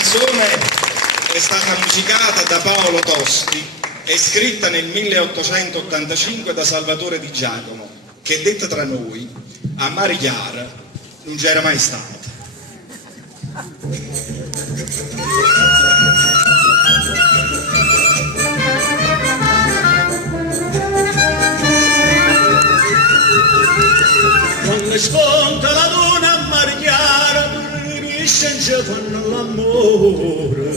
canzone è stata musicata da Paolo Tosti e scritta nel 1885 da Salvatore Di Giacomo, che detta tra noi, a Mare Chiara non c'era mai stato. Quando sconta la luna a Mare Chiara, scende con l'amore.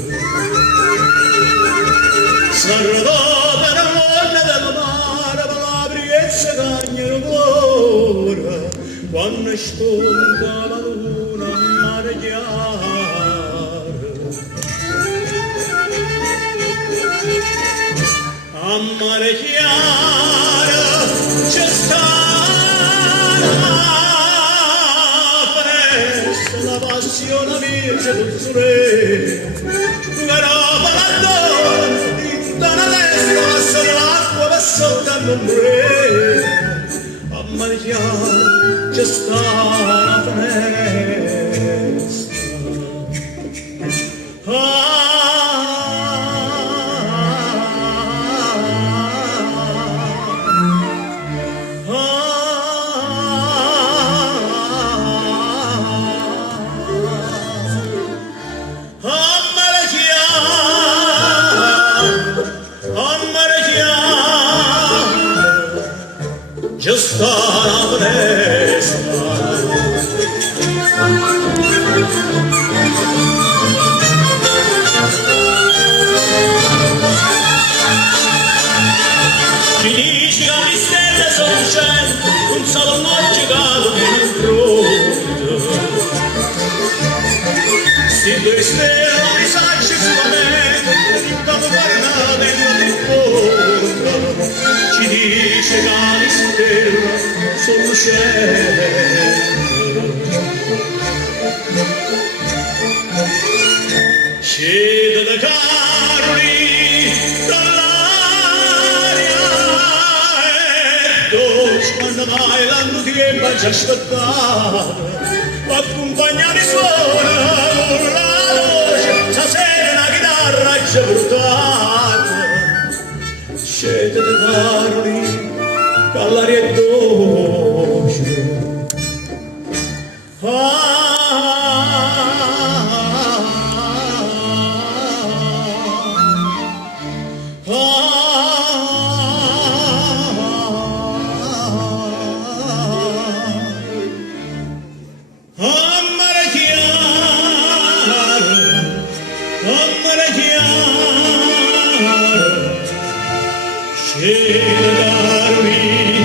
Sarrò per l'onda del mare, per la briezza cagna il cuore. Quando sconta la luna a Mare Chiara, a Mare Chiara c'è sta la passione virge dulzure, una roba la donna, in tana destra passa l'acqua per sotto a l'ombre, a Mare Chiara c'è sta la finestra. Just a finestra. Ci dici che le stelle sono cento, un solo noce cado in fronte. Sti due stelle mi sacci solamente, in capo guardate e non incontra. Ci dice che le stelle sono cento. Scende da Caroli dall'aria e dolce quando mai l'anno tempo ci aspettava, accompagnare suona con la voce, stasera una chitarra ci ha portato. Scende da Caroli dall'aria e dolce. Scende da Caroli